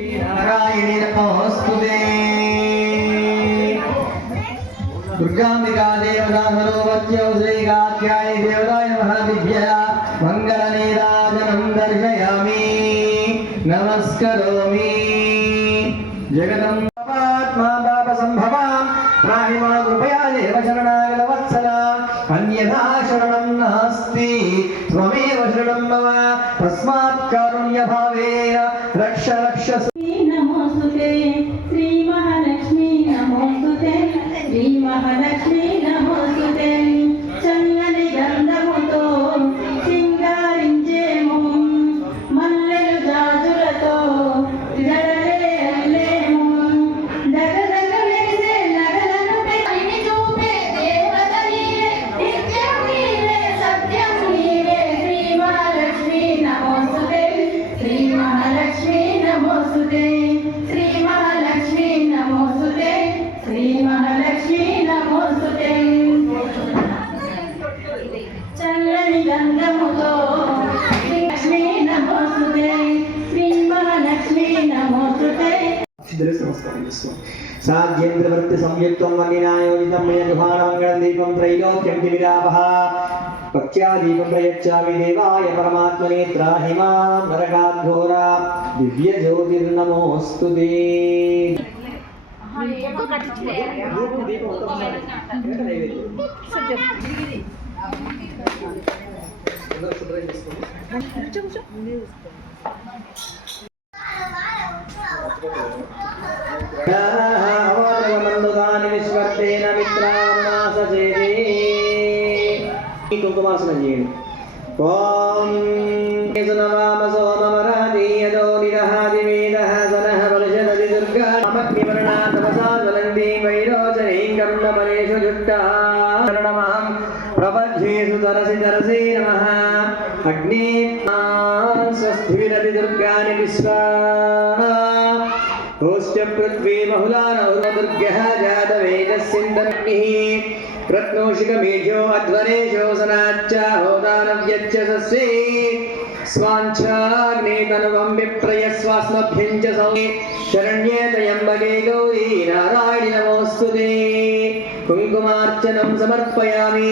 నారాయణి నమోస్తుతే దుర్గాంబికా దేవతా సరోవత్యౌ దేవతాయ నమః మంగళనీరాజనం దర్శయామి. నమస్కరోమి. జగదం साध्येन्द्रवृत्ति संयुक्तं वन्यनायोजितं मया दुहानमङ्गलं दीपं त्रैलोक्यं किमिरावः पक्ष्यादीपं प्रयच्छामि देवाय परमात्मने त्राहि माँ नरकाद्घोरा दिव्यज्योतिर्नमोऽस्तु ते Yeah. वासनयेन ॐ नवामस ओमरादीयतो निरहादिवेदः सनः बलशदति दुर्गा ममग्निवर्णा तपसा ज्वलन्ती वैरोचनैः कर्णफलेषु युक्तः प्रणमहं प्रपद्येषु तरसि तरसि नमः अग्नि स्वस्तिरति दुर्गानि विश्वा। पृथ्वी बहुलानौ दुर्गः जातवेदस्सिन्दन् जातवेदस्सिन्दर्निः रत्नोषिकमेघ्यो अध्वरेशो सनाच्च होदानव्यच्च सस्ये स्वाञ्छाग्नेतनुवं विप्रयस्वास्मभ्यं च सौमे शरण्ये त्र्यम्बके गौरी नारायणि नमोऽस्तु ते कुङ्कुमार्चनं समर्पयामि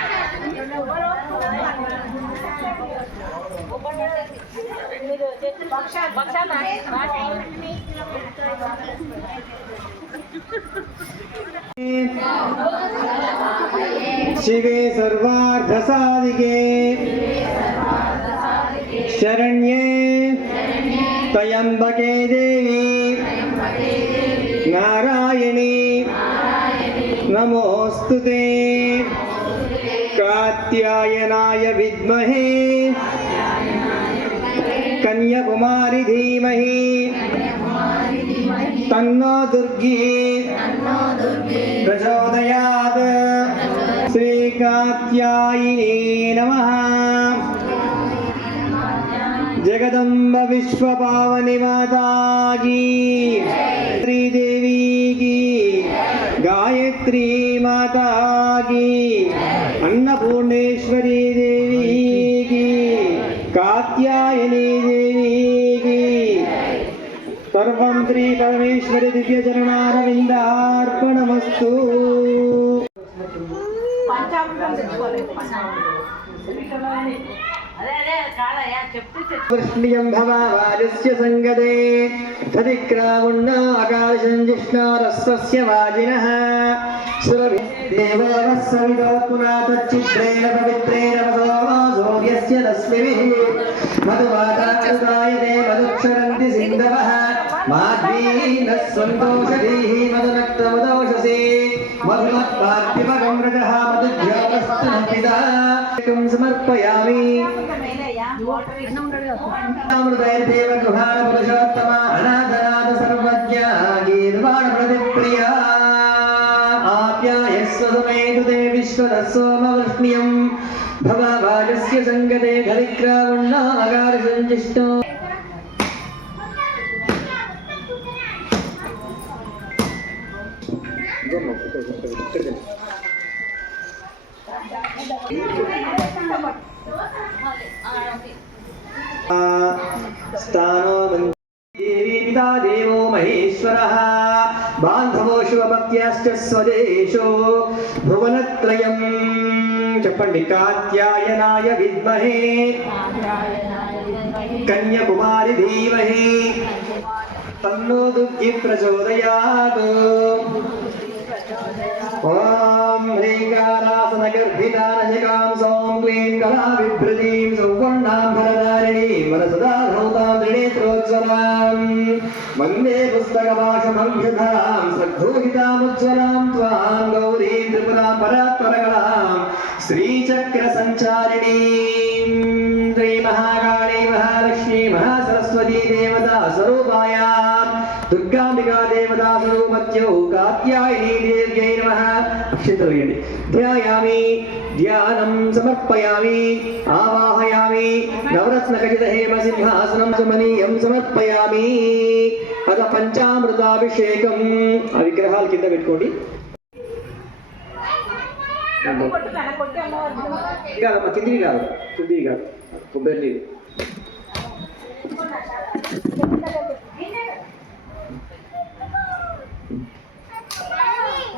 शिवे सर्वार्धसाधिके शरण्ये त्र्यम्बके देवी। नारायणी। नमोऽस्तु ते। कात्यायनाय विद्महे कन्याकुमारि धीमहि तन्नो दुर्गी प्रचोदयात् श्रीकात्यायिने नमः जगदम्ब विश्वपावनि माता की श्रीदेवी की गायत्री माता की अन्नपूर्णेश्वरी देवी की कात्यायनी देवी की सर्वं श्री परमेश्वरी दिव्य चरणारविन्दार्पणमस्तु वृष्ण्यं भवावाजस्य सङ्गते तदिक्रामुण्णा आकाशं जिष्णारस्वस्य वाजिनः దేవోరస్సవిదోపునాతచిద్రేణ పవిత్రేణ మదోమాసోర్యస్య తస్మిభిః మధువాతాకృతాయతే మధుక్షరంతి సింధవః మాధ్వీనః సంతోషధీః మధునక్తమదోషసే మధుమత్పార్థిపగంరజః మధుజ్యోతస్థనపిదా ఏకం సమర్పయామి అమృతైర్దేవ గృహాణ పురుషోత్తమ అనాథనాథ సర్వజ్ఞ గీర్వాణ ప్రతిప్రియా सोमवृष्ण्यं भवभाजस्य सङ्गते धरिक्रावण्णागारसञ्जिष्टो स्थानो देवी पिता देवो महेश्वरः బాంధవో శివభక్త్యాశ్చ స్వదేశో భువనత్రయం చెప్పండి కాత్యాయనాయ విద్మహే కన్యకుమారి ధీమహి। తన్నో దుగ్గి ప్రచోదయాత్। ఓం హ్రీంకారాసన గర్భితానశకాం సౌం క్లీం కళా విభృతీం సౌవర్ణాం ఫలధారిణీం వరసదా ధౌతాం త్రినేత్రోజ్వలాం వందే పుస్తకభాషమంశధాం సద్భూషితాముజ్వలాం త్వాం గౌరీం త్రిపురాం పరాత్పరగళాం శ్రీచక్ర సంచారిణీం శ్రీ మహాకాళీ దుర్గాంబికా దేవతా స్వరూపత్యౌ కాత్యాయనీ దేవ్యై నమః అక్షంతలు వేయండి ధ్యాయామి ధ్యానం సమర్పయామి ఆవాహయామి నవరత్న ఖచిత హేమ సింహాసనం సుమనీయం సమర్పయామి అద పంచామృతాభిషేకం ఆ విగ్రహాల కింద పెట్టుకోండి కాదమ్మా కిందివి కాదు. కిందివి కాదు. కొబ్బరి నీరు.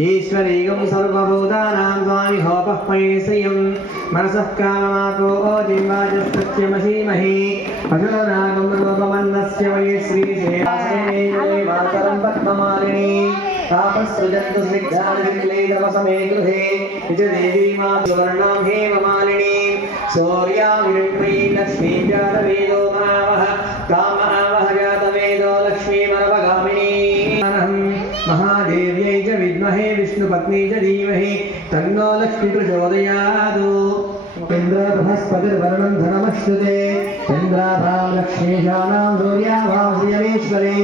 ఈశ్వరీయం సర్వభూతానాం స్వామి హోపఃపయేశ్రియం మనసః కామమాపో ఓజింబాజస్తమహీమహి పశునాగం రూపమన్నస్య వై శ్రీమాతరం పద్మమాలిని తాపస్సృజంతు సిద్ధాదిక్లేదవసమే గృహే నిజ దేవీ మా సువర్ణాం హేమమాలిని సౌర్యామిరుట్రీ లక్ష్మీచారవేదో विष्णुपत्नी च धीमहि तन्नो लक्ष्मी प्रचोदयात् इन्द्रबृहस्पतिर्वरुणं धनमश्नुते चन्द्राभां लक्ष्मीशानां सूर्याभां श्रियमेश्वरे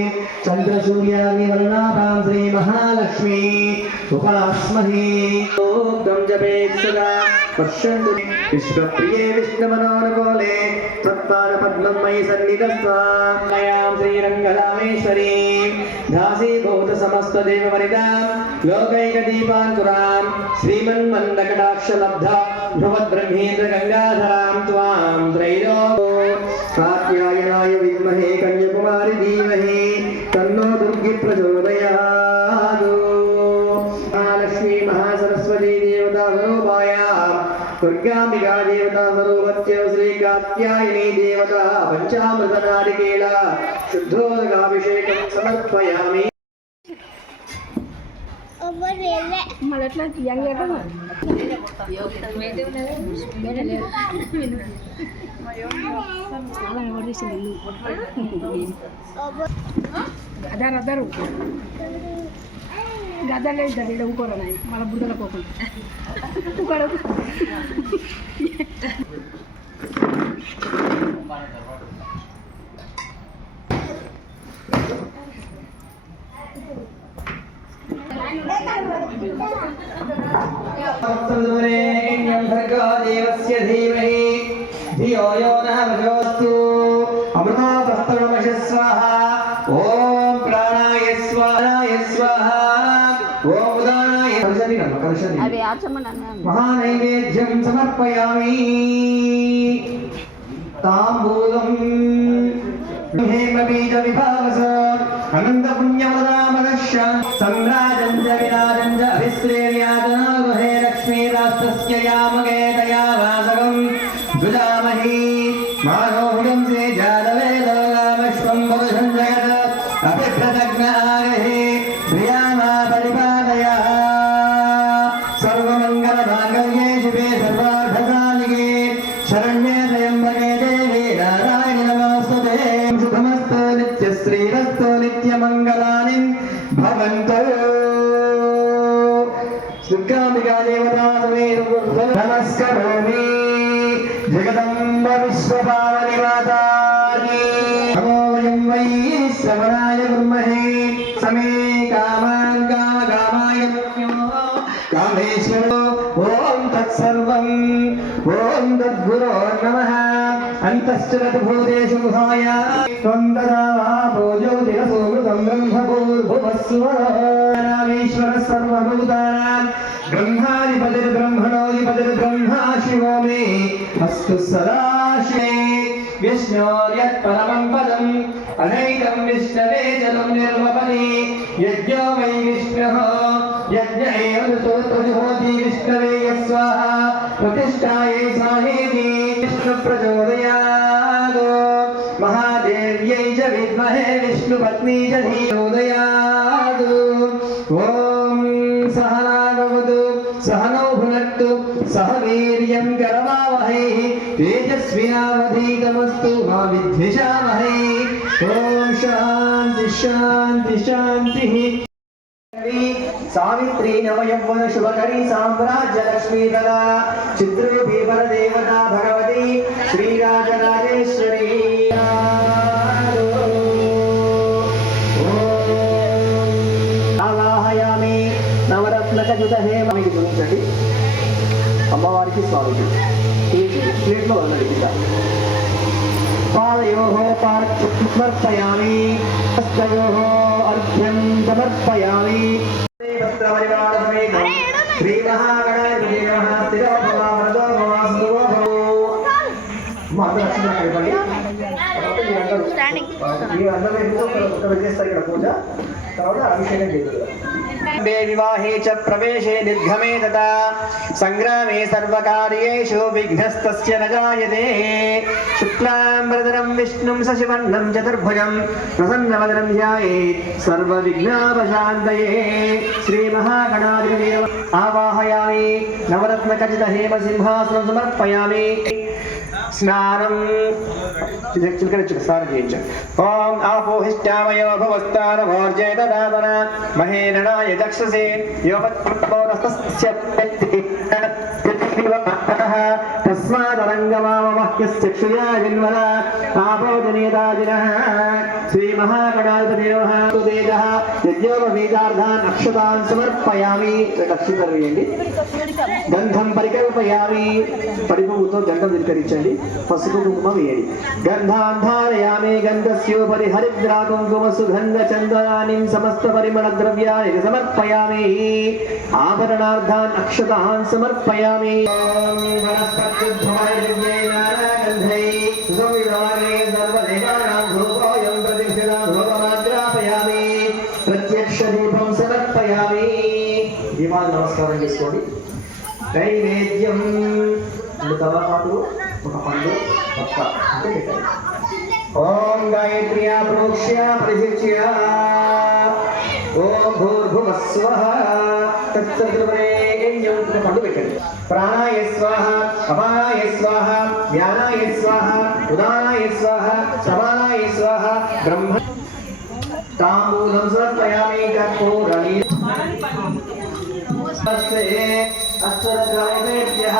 चन्द्रसूर्याग्निवर्णाभां श्रीमहालक्ष्मी उपास्महे ॐ जपेत् सदा पश्यन्तु विश्वप्रिये विष्णुमनोनुकूले त्वत्पादपद्मं मयि सन्निधस्त्वां श्रीरङ्गरामेश्वरी दासीभूतसमस्तदेववनितां लोकैकदीपाङ्कुरां श्रीमन्मन्दकटाक्षलब्धा ध्रुवद्ब्रह्मेन्द्रगङ्गाधरां त्वां त्रैलो कात्यायनाय विद्महे कन्याकुमारि धीमहि तन्नो दुर्गि प्रचोदयात् महालक्ष्मी महासरस्वती देवता स्वरूपाया दुर्गाम्बिका देवता स्वरूपत्य श्रीकात्यायनी देवता पञ्चामृतनारिकेल शुद्धोदकाभिषेकं समर्पयामि మళ్ళీ ఎట్లా? యంగ్ అదారు అదారు గద్దలు వెళ్తారు ఊకోరా నాయన. మళ్ళీ బుద్ధల పోకుండా. ఊకోడు देवस्य धीमहि धियो यो नः प्रचोदस्तु अमृतापस्तनमश स्वाहा ॐ प्राणाय स्वाहाय स्वाहा ॐ उदानाय कलशनि नमः कलशनि अरे आचमन महानैवेद्यं समर्पयामि ताम्बूलम् हेमबीजविभावस अनन्तपुण्य ఓం తద్గురో నమః అంతశ్చరత్ భూతేషు గుహాయ త్వం తదా భోజోతిరసో మృతం బ్రహ్మభూర్భువస్సువరామేశ్వర సర్వభూతానాం బ్రహ్మాధిపతిర్బ్రహ్మణోధిపతిర్బ్రహ్మా శివో మే అస్తు సదా శివే విష్ణోర్యత్ పరమం పదం అనైకం విష్ణవే జలం నిర్వపని యజ్ఞో వై విష్ణుః యజ్ఞ ఏవ తుజుహోతి విష్ణవే యస్వాహ ప్రతిష్టాయే సాహేతి విష్ణు ప్రచోదయాద్ మహాదేవ్యై చ విద్మహే విష్ణుపత్ని చ ధీరోదయాద్ ఓం సహనాగవతు సహనౌ భునక్తు సహ వీర్యం కరవావహై తేజస్వినావధీతమస్తు మా విద్విషావహై ఓం శాంతి శాంతి శాంతి సావిత్రి నవయవ్వన శుభకరి సామ్రాజ్య లక్ష్మీధర చిద్రూపీ పరదేవతా భగవతి శ్రీరాజరాజేశ్వరి ఆవాహయామి నవరత్నకయుత హేమకి చూపించండి అమ్మవారికి స్వామికి ప్లేట్లో ఉన్నది కింద పాదయోः అర్ఘ్యం సమర్పయామి. శ్రీ మహాగణాధిపతి వివాహే చ ప్రవేశే నిర్ఘమే తదా. సంగ్రామే సర్వకార్యేషు విఘ్నస్తస్య నజాయతే శుక్లాంబరదరం విష్ణుం సశివర్ణం చతుర్భుజం ప్రసన్నవదనం ధ్యాయే సర్వ విఘ్నాపశాంతయే శ్రీ మహాగణాధిపతి ఆవాహయామి నవరత్న కచిత హేమ సింహాసనం సమర్పయామి. స్నానం చిలకరించు స్నానం చేయించారు ఓం ఆపోహిష్టామయో భవస్థాన భోర్జే దాదన మహేరణ యజక్షసే యోగస్య తస్మాదరంగమామహ్యశ్చక్షుయా శ్రీ తేజః యజ్ఞోపవీతార్థాన్ అక్షతాన్ సమర్పయామి. అక్షతలు వేయండి గంధం పరికల్పయామి. పరిపువ్వుతో గంధం ధిక్కరించండి పసుపు కుంకుమ వేయండి. గంధాంధారయామి గంధస్యోపరి హరిద్రా కుంకుమ సుగంధ చందనాని సమస్త పరిమళ ద్రవ్యాన్ని సమర్పయామి. ఆభరణార్థాన్ అక్షతాన్ సమర్పయామి. వనస్పతి వనస్పత్యుద్భవాయ దివ్యేన గంధై చేసుకోండి నైవేద్యం. రెండు తలపాటు ఒక పండు పక్క అంటే పెట్టాలి. ఓం గాయత్ర్యా ప్రోక్ష్య ప్రశిక్ష్య ఓం భూర్భువస్వ. తత్సర్వరేణ్యం ఒక పండు పెట్టండి. ప్రాణాయ స్వాహ అపానాయ స్వాహ జ్ఞానాయ స్వాహ ఉదానాయ స్వాహ సమానాయ స్వాహ బ్రహ్మ. తాంబూలం సమర్పయామి కర్పూరణీ అష్టరగ్రామేభ్యः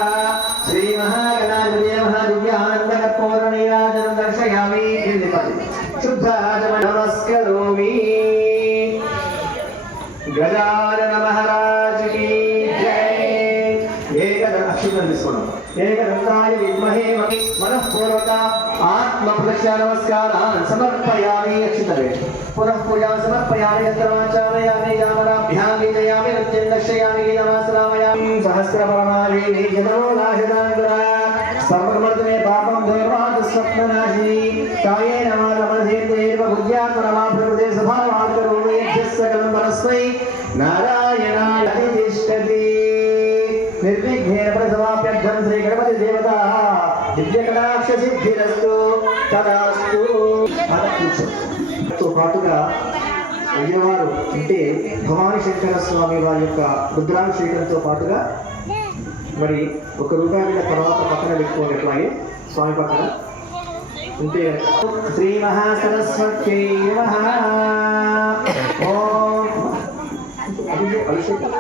శ్రీమహాగణాధిపతి మహాదివ్యానందకర్పూరణీరాజనం దర్శయామి नमस्कारान् समर्पयामि, यक्षितवे। पुनः पूजां समर्पयामि यत्रमाचारयामि यामराभ्यां लीजयामि नृत्यं दर्शयामि गीतमासरामयामि सहस्रपरमादेवी जनोलाहिदाङ्गुरा सर्वमर्दने पापं देवात् स्वप्ननाशिनी कायेन वा रमधेर्देव बुद्ध्यात्मनमा प्रकृते स्वभावात् करोमि यज्ञस्सकलं परस्मै नारायणाय तिष्ठति निर्विघ्नेन प्रसमाप्यर्थं श्रीगणपतिदेवता। दिव्यकटाक्षसिद्धिरस्तु। తదాస్తు పాటుగా అయ్యవారు అంటే భవానీ శంకర స్వామి వారి యొక్క రుద్రాభిషేకంతో పాటుగా మరి ఒక రూపాయి తర్వాత పక్కన పెట్టుకోండి అట్లాగే స్వామి పక్కన. అంటే శ్రీ మహాసరస్వతి అభిషేకం.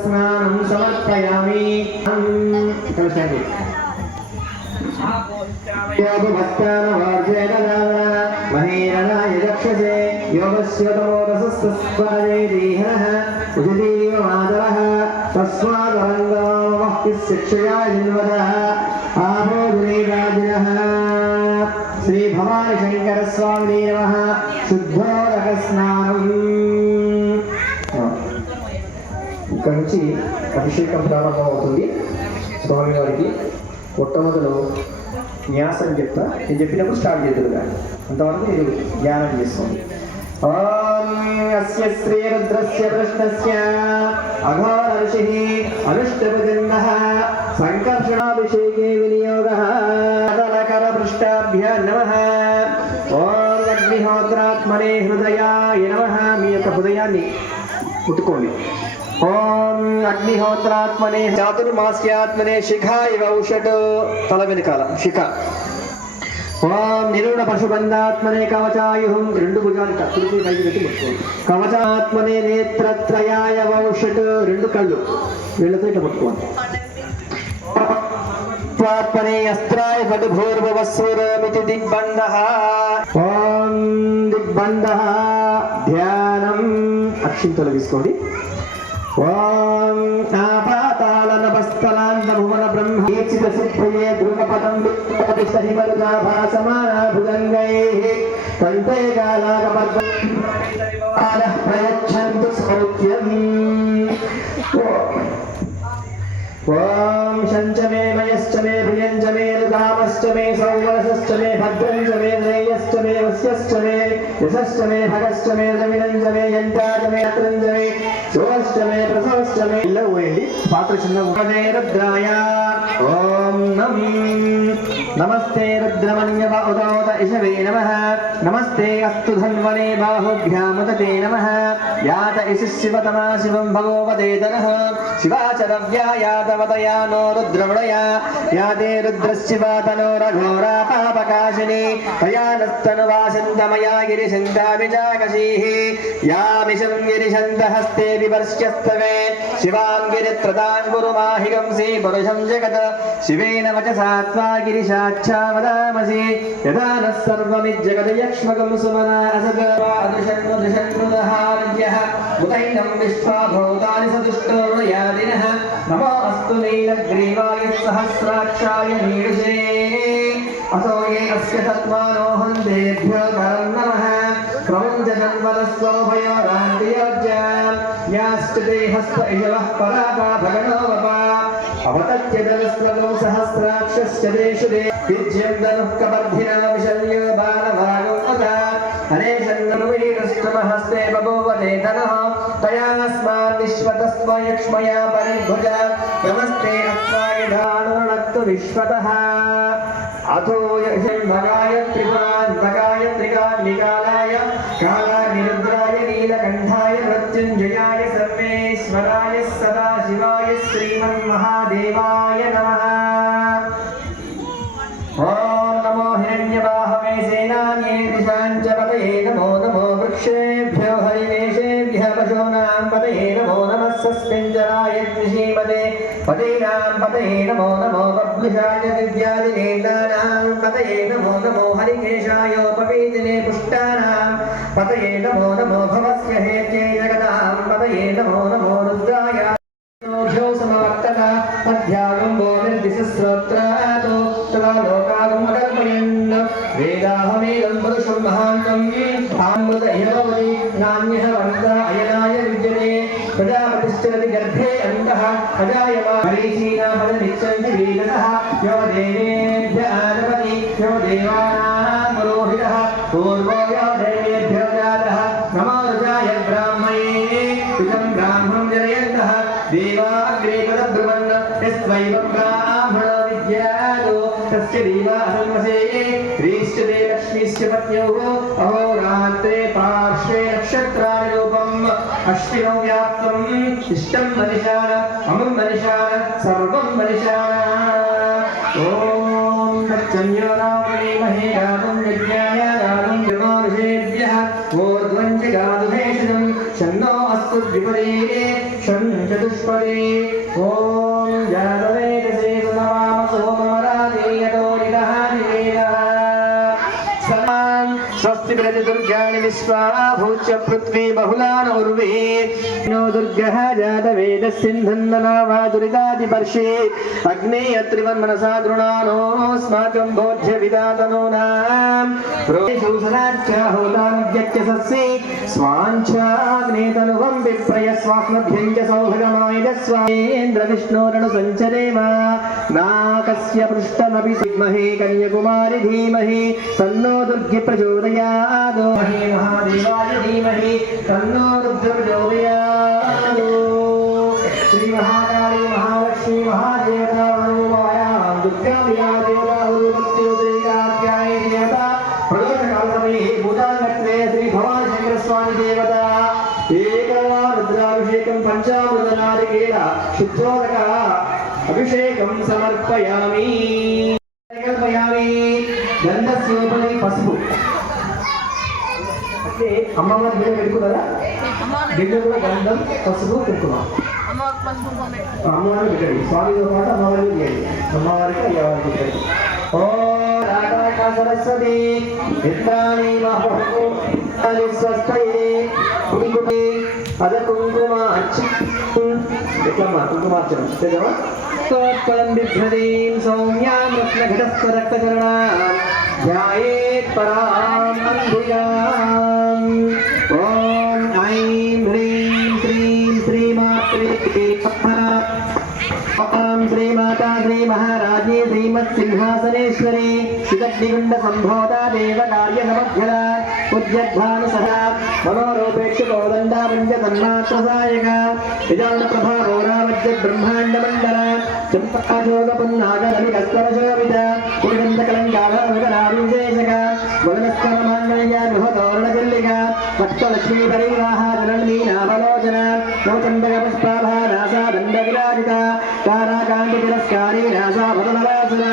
స్నానం సమర్పయామి. కలిసండి రక్షసే యోగస్య తమోరసస్తస్వాదే దేహనః ఉజదీవ మాతరः తస్మాదరంగో వహ్తి శిక్షయా జన్మదः ఆభోజనేరాజినः శ్రీ భవాని శంకర స్వామినే నమః శుద్ధోదక స్నానం ఇక్కడ నుంచి అభిషేకం ప్రారంభం అవుతుంది స్వామివారికి మొట్టమొదలు న్యాసం చెప్తా నేను చెప్పినప్పుడు స్టార్ట్ చేద్దురుగా అంతవరకు మీరు ధ్యానం చేసుకోండి. అస్య శ్రీరుద్రస్య కృష్ణస్య అఘోర ఋషిః సంకర్షణాభిషేకే వినియోగः అదలకర పృష్టాభ్య నమః ఓం అగ్నిహోత్రాత్మనే హృదయాయ నమః మీ యొక్క హృదయాన్ని ముట్టుకోండి. ఓం అగ్నిహోత్రాత్మనే చాతుర్మాస్యాత్మనే శిఖ ఇవ ఔషట్ తల వెనుకాల శిఖ. ఓం నిరుణ పశుబంధాత్మనే కవచాయుహం రెండు భుజాలు కుడికి పైకి పెట్టి ముట్టుకోండి కవచాత్మనే నేత్రత్రయాయ వౌషట్ రెండు కళ్ళు. వీళ్ళతో ఇట్లా ముట్టుకోండి ఆత్మనే అస్త్రాయ ఫటుభూర్భవస్వరమితి దిగ్బంధ. ఓం దిగ్బంధ. ధ్యానం. అక్షింతలు తీసుకోండి. ఓం ఆపాతాల నభస్థలాంత భువన బ్రహ్మ బ్రహ్మీచిత సుప్రయే ధ్రువపదం విత్తరిమరుగా భాసమానా భుజంగైః కంఠే గాలాగపద్మ ప్రయచ్చంతు సౌఖ్యం ఓం శంచ మే మయశ్చ మే ప్రియంచ మే రుదామశ్చ మే సౌవరసశ్చ మే భద్రంచ మే మే యశశ్చ మే భగశ్చ మే రవిరంచ మే యంత్రాచ పోయండి పాత్ర చిన్న ఉపదే రుద్రాయ ఓం నం నమస్తే రుద్రమన్యవ ఉదోద ఇషవే నమ. నమస్తే అస్తు ధన్వనే బాహుభ్యాముదతే నమ. యాత ఇషి శివతమా శివం భగవతే తనః. శివాచరవ్యా యాదవతయా నో రుద్రమణయా యాదే రుద్రశివాతనో రఘోరా పాపకాశిని తయా నస్తనువాసింతమయా గిరిశంతాభిజాకశీః యామిషం గిరిశంతహస్తే వివర్ష్యస్తవే శివాం గిరిత్రదాన్ గురుమాహిగంసి పురుషం జగత్ శివేన వచసా గిరిశాచ్చావదామసి యదా నః సర్వమిజ్జగదయక్ష్మకం సుమనా అసత్. అదృషణ్వ దృషణ్వదహార్యః ఉతైనం విశ్వా భూతాని సదుష్టోర్యాదినః నమో అస్తు నీలగ్రీవాయ సహస్రాక్షాయ నీషే అసో ఏ అస్య తత్మానోహందేభ్యో పరం నమః. ప్రపంచజన్మలస్వభయోరాంతియోజ్యాం యాస్తి దేహస్వ ఇజవః పరాభా భగణో అవతచ్చదలస్వగం సహస్రాక్షశ్చదేషు దే విద్యం ధనుః కబర్ధినా విశల్య బాణవాగత అనేషన్నమహస్తే బభూవదే ధనః తయాస్మాన్ విశ్వతస్వ యక్ష్మయా పరిభుజ నమస్తే అస్వాయ ధానునక్తు విశ్వతః అథో భగాయ త్రిపురాన్ భగాయ త్రికాన్ నికాలాయ కాలా నిరుద్రాయ నీలకంఠాయ మృత్యుంజయాయ बभ्लुषाय दिव्यादिनेन्द्राणां पतये नमो नमो हरिकेशायोपवीतिने पुष्टानां पतये द्विपदे शं चतुष्पदे ॐ ఓం दुर्गा दुर्गाणि विश्वाभूच्य पृथ्वी बहुलान् उर्वे नो दुर्गः जातवेदस्सिन्धन्दना वा दुरितादिपर्षे अग्नेय त्रिवन्मनसा दृणानोऽस्माकं बोध्य विदातनूनां रोषधराच्चाहोदानव्यक्त्य सस्ये स्वाञ्चाग्नेतनुवं विप्रय स्वास्मभ्यं च मा नाकस्य पृष्ठमपि कन्यकुमारि धीमहि तन्नो दुर्गि प्रचोदया ధీమహి తన్నో దుర్గి ప్రచోదయాదో మహే మహాదేవాయ ధీమహి తన్నో రుద్ర ప్రచోదయాదో శ్రీ మహాకాళీ మహాలక్ష్మీ మహాదేవతా మనోమయాం దుర్గా విరాజేతా హృదయోదయాధ్యాయ దేవత ప్రదోషకాల సమये భూతాంగత్వే శ్రీ భవాని శంకర స్వామి దేవత ఏకవా రుద్రాభిషేకం పంచామృతనారికేణ శుద్ధోదక అభిషేకం సమర్పయామి కల్పయామి గంధస్యోపరి పసుపు అంటే అమ్మవారి బిడ్డ పెట్టుకున్నారా కూడా గంధం పసుపు కుంకుమ అమ్మవారికి పెట్టండి. స్వామితో పాటు అమ్మవారికి చేయండి అమ్మవారికి అయ్యవారికి పెట్టండి. ఓ రాకాక సరస్వతి మిత్రాణి మహోని స్వస్థయే కుంకుమే అద ఎట్లమ్మా? కుంకుమార్చనం. తెలియవా సౌమ్యాం పరాం అంబికాం ఓం ఐం హ్రీం శ్రీం శ్రీమాత్రే ఓం శ్రీమాతా శ్రీ మహారాజ్ఞీ శ్రీమత్సింహాసనేశ్వరి చిదగ్నిగుండ సంభోదా దేవ కార్య సమర్థ్యద ఉద్యద్ధాను సహా మనోరూపేక్ష కోదండా పంచ తన్మాత్ర సాయక విజాన ప్రభా గౌరావజ్య బ్రహ్మాండ మండల చంపాశోక పున్నాగరి కస్తర శోభిత భక్తలక్ష్మీ పరివాహ జనన్మీ నావలోచన నవచంబక పుష్పాభా తారాకాంతి తిరస్కారీ నాసా వదనవాసన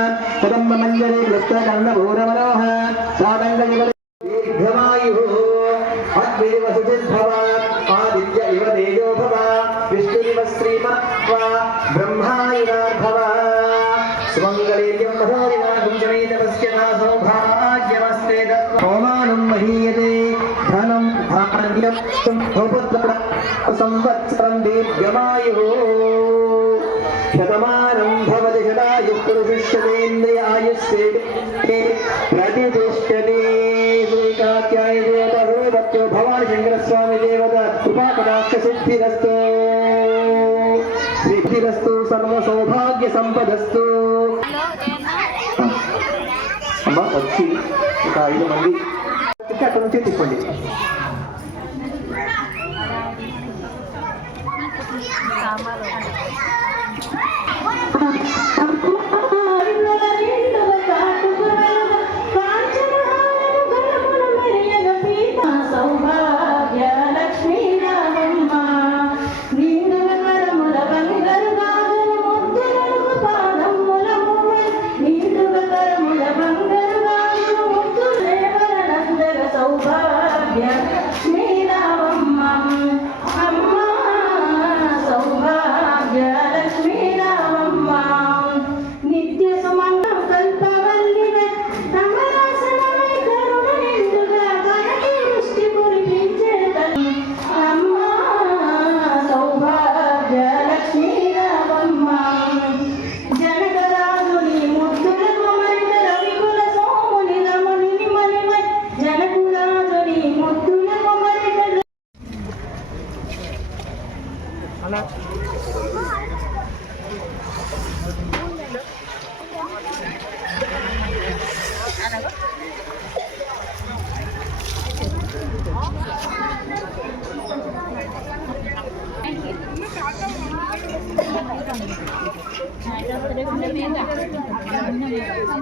కదంబ మంజరి కృష్ణ కర్ణ భూరమనోహ సాదంగ సంవత్సరం దీర్ఘమాయు శతమానం భవతి శతాయు పురుషిష్యతేంద్రియ ఆయుష్యే ప్రతిష్టతే శ్రీకాత్యాయ దేవత భూపత్యో భవాని శంకర స్వామి దేవత కృపా కటాక్ష సిద్ధిరస్తు. సిద్ధిరస్తు సర్వ సౌభాగ్య సంపదస్తు. అమ్మా వచ్చి ఒక ఐదు మంది. అక్కడ నుంచి తిప్పండి సౌభాగ్య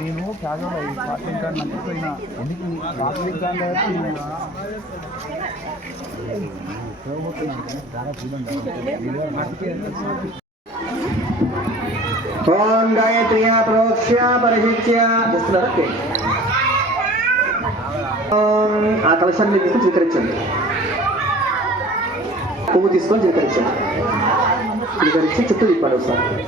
నేను కాగా ఈ షాపింగ్ కార్డ్ నమ్మిపోయినా ఎందుకు షాపింగ్ కార్డ్ స్వీకరించండి. పువ్వు తీసుకొని స్వీకరించండి స్వీకరించి చుట్టూ తిప్పాలి ఒకసారి.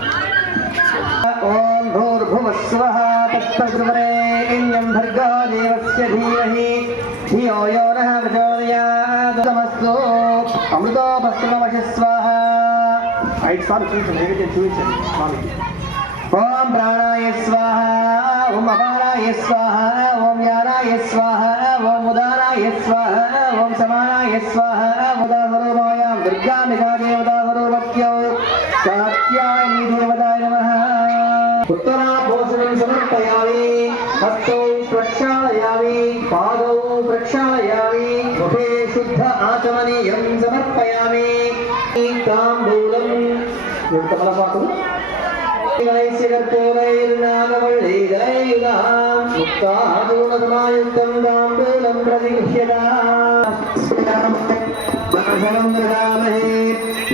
ఓం భూర్భువస్వః తత్సవితుర్వరేణ్యం భర్గో దేవస్య ధీమహి. ధియో యో నః ప్రచోదయాత్. నమస్తు స్వాహ ఐదు సార్లు చూపించండి నైవేద్యం చూపించండి స్వామికి ఓం ప్రాణాయ స్వాహ ఓం అపారాయ స్వాహ ఓం యానాయ స్వాహ ఓం ఉదానాయ స్వాహ ఓం సమానాయ స్వాహ दुर्गाम्बिका देवतावरूपत्यो स्वात्यायनी देवताय नमः उत्तराभूषणं समर्पयामि हस्तौ प्रक्षालयामि पादौ प्रक्षालयामि मुखे शुद्ध आचमनीयं समर्पयामि ताम्बूलं விழுத்தமலப்பாக்கும் இவனை சிறப்போரையில் நாகவள்ளிகளையுதாம் முக்தாதுணதமாயுத்தம் தாம்பூலம் பிரதிகிஷதாம் ప్రతిగృహ్యతాం దదామహే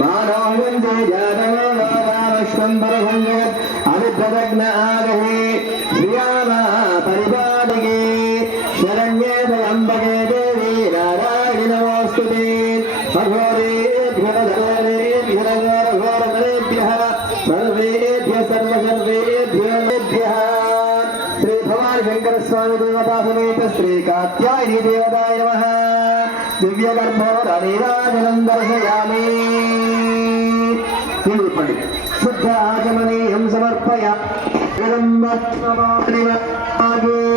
మానవ్యం జయజాతమో రామశ్వం పరహం జగత్ అనుప్రదగ్న ఆగహే போர் அறிவாஜனந்தர்சயாமி தீர்ப்படி சுத்த ஆகமனேயம் சமர்ப்பயா. ஆகே.